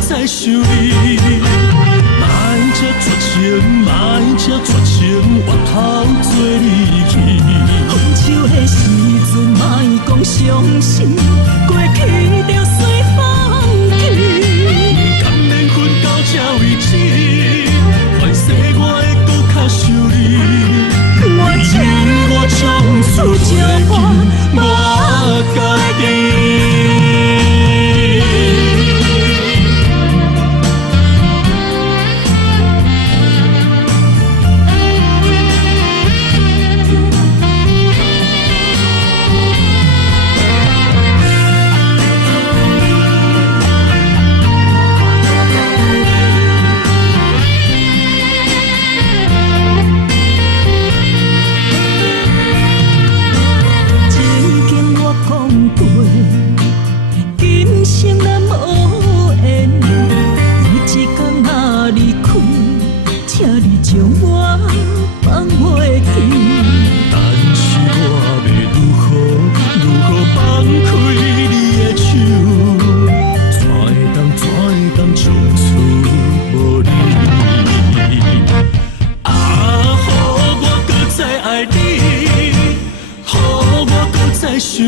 再想你，莫这绝情，莫这绝情，我头做离去。分手的时阵，莫讲伤心，过去就随风去。甘愿分到这为止，凡世我会搁较想你。我情我从此袂记我家己。曾经我讲过，今生咱无缘，有一天若离开，请你将我放袂记。但是我要如何放开你的手，怎会当从此无你？啊，予我搁再爱你，予我搁再想你。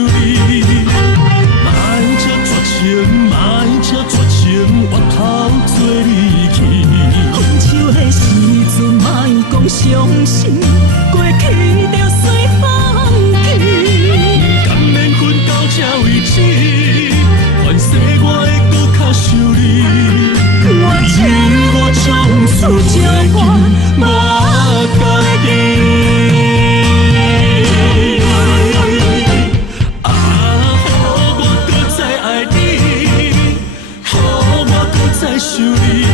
莫这绝情，莫这绝情，我头做离去。分手的时阵，莫讲伤心，过去就随风去。甘愿分到这为止，凡世我会搁较想你。我情我从此袂记我家己。啊，予我搁再爱你，予我搁再想你。